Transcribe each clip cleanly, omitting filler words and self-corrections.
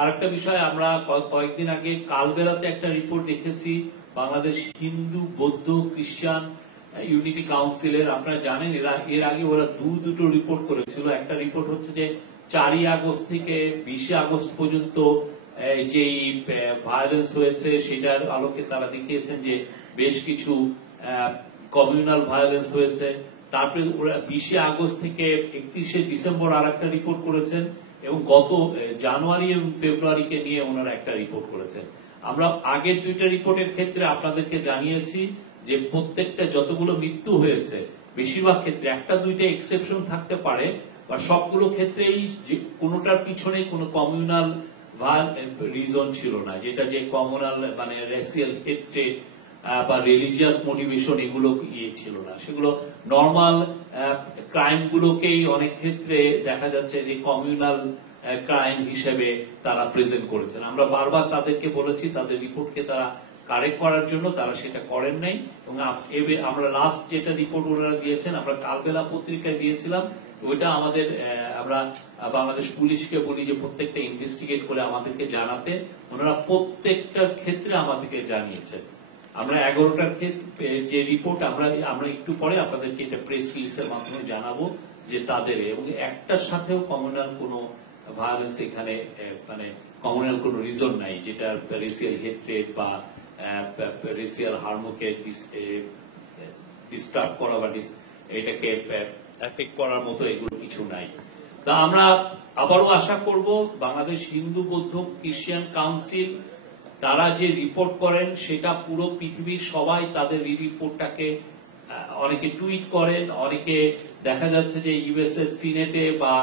আরেকটা বিষয়, আমরা কয়েকদিন আগে কালবেলাতে একটা রিপোর্ট দেখেছি বাংলাদেশ হিন্দু বৌদ্ধ খ্রিস্টান ইউনিটি কাউন্সিলের। আপনারা জানেন এর আগে ওরা দুটো রিপোর্ট করেছিল। একটা রিপোর্ট হচ্ছে যে 4ই আগস্ট থেকে 20 আগস্ট পর্যন্ত যেই ভায়োলেন্স হয়েছে সেটার আলোকে তারা দেখিয়েছেন যে বেশ কিছু কমিউনাল ভায়োলেন্স হয়েছে। তারপরে ওরা 20 আগস্ট থেকে 31শে ডিসেম্বর আর একটা রিপোর্ট করেছেন, এবং গত জানুয়ারি এবং ফেব্রুয়ারিকে নিয়ে ওনারা একটা রিপোর্ট করেছেন। আমরা আগের দুইটা রিপোর্টের ক্ষেত্রে আপনাদেরকে জানিয়েছি যে প্রত্যেকটা যতগুলো মৃত্যু হয়েছে বেশিরভাগ ক্ষেত্রে, একটা দুইটা এক্সেপশন থাকতে পারে, বা সবগুলো ক্ষেত্রেই কোনোটার পিছনে কোনো কমিউনাল রিজন ছিল না, যেটা যে কমিউনাল মানে রেসিয়াল হেট্রেড বা রিলিজিয়াস মোটিভেশন এগুলো ছিল না। সেগুলো নর্মাল ক্রাইম গুলোকেই অনেক ক্ষেত্রে দেখা যাচ্ছে যে কমিউনাল ক্রাইম হিসেবে তারা প্রেজেন্ট করেছেন। আমরা বারবার তাদেরকে বলেছি তাদের রিপোর্টকে তারা কারেক্ট করার জন্য, তারা সেটা করেন নাই। এবং আমরা লাস্ট যেটা রিপোর্ট ওনারা দিয়েছেন আমরা কালবেলা পত্রিকায় দিয়েছিলাম, ওইটা আমাদের আমরা বাংলাদেশ পুলিশকে বলি যে প্রত্যেকটা ইনভেস্টিগেট করে আমাদেরকে জানাতে। ওনারা প্রত্যেকটার ক্ষেত্রে আমাদেরকে জানিয়েছেন। আমরা 11টার ক্ষেত্রে যে রিপোর্ট আমরা একটু পরে আপনাদেরকে এটা প্রেস রিলিজের মাধ্যমে জানাবো যে তাদের, এবং একটার সাথেও কমিউনাল কোনো ভায়োলেন্স এখানে মানে কমিউনাল কোনো রিজন নাই, যেটা রেসিয়াল হেট্রেড বা রেসিয়াল হার্মকে ডিস্টার্ব করা বা এটাকে এফেক্ট করার মতো এগুলো কিছু নাই। তা আমরা আবারও আশা করব বাংলাদেশ হিন্দু বৌদ্ধ খ্রিস্টান কাউন্সিল তারা যে রিপোর্ট করেন সেটা পুরো পৃথিবীর সবাই তাদের এই রিপোর্টটাকে, অনেকে টুইট করেন, অনেকে দেখা যাচ্ছে যে ইউএসএ সিনেটে বা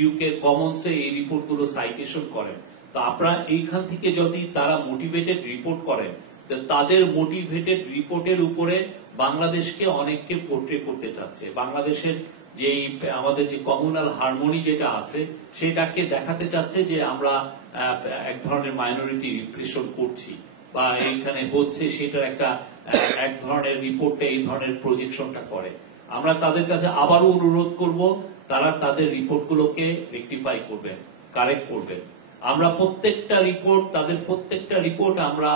ইউকে কমন্সে এই রিপোর্টগুলো সাইটেশন করেন। তো আপনারা এইখান থেকে যদি তারা মোটিভেটেড রিপোর্ট করেন, তাদের মোটিভেটেড রিপোর্টের উপরে বাংলাদেশকে অনেককে পোর্ট্রে করতে চাচ্ছে। বাংলাদেশের যেই আমাদের যে কমিউনাল হারমোনি যেটা আছে সেটাকে দেখাতে চাচ্ছে যে আমরা এক ধরনের মাইনরিটি রিপ্রেশন করছি বা এইখানে হচ্ছে, সেটার একটা এক ধরনের রিপোর্টে এই ধরনের প্রজেকশনটা করে। আমরা তাদের কাছে আবারও অনুরোধ করব তারা তাদের রিপোর্টগুলোকে রেকটিফাই করবেন, কারেক্ট করবেন। আমরা প্রত্যেকটা রিপোর্ট, তাদের প্রত্যেকটা রিপোর্ট আমরা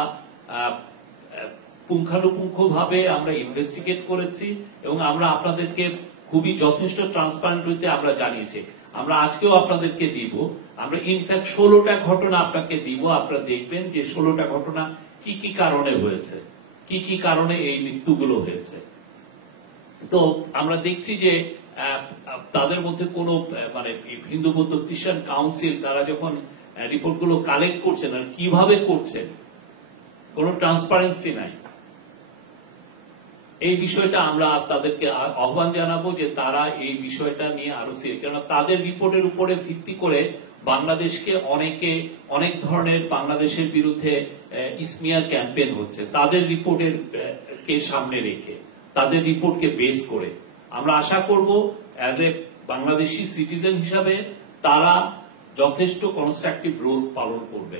পুঙ্খানুপুঙ্খভাবে আমরা ইনভেস্টিগেট করেছি, এবং আমরা আপনাদেরকে খুবই যথেষ্ট ট্রান্সপারেন্ট হইতে আমরা জানিয়েছি। আমরা আজকেও আপনাদেরকে দিব, আমরা ইনফ্যাক্ট 16টা ঘটনা আপনাকে দিব। আপনারা দেখবেন যে 16টা ঘটনা কি কি কারণে হয়েছে, কি কি কারণে এই মৃত্যুগুলো হয়েছে। তো আমরা দেখছি যে তাদের মধ্যে কোনো মানে হিন্দু বৌদ্ধ খ্রিস্টান কাউন্সিল তারা যখন রিপোর্টগুলো কালেক্ট করছেন আর কিভাবে করছেন, কোনো ট্রান্সপারেন্সি নাই। এই বিষয়টা আমরা তাদেরকে আহ্বান জানাবো যে তারা এই বিষয়টা নিয়ে আরো সিরিয়াস, কেননা তাদের রিপোর্টের উপরে ভিত্তি করে বাংলাদেশকে অনেক ধরনের বাংলাদেশের বিরুদ্ধে ইসমিয়ার ক্যাম্পেইন হচ্ছে তাদের রিপোর্টের কে সামনে রেখে, তাদের রিপোর্টকে বেস করে। আমরা আশা করব অ্যাজ এ বাংলাদেশি সিটিজেন হিসাবে তারা যথেষ্ট কনস্ট্রাকটিভ রোল পালন করবে।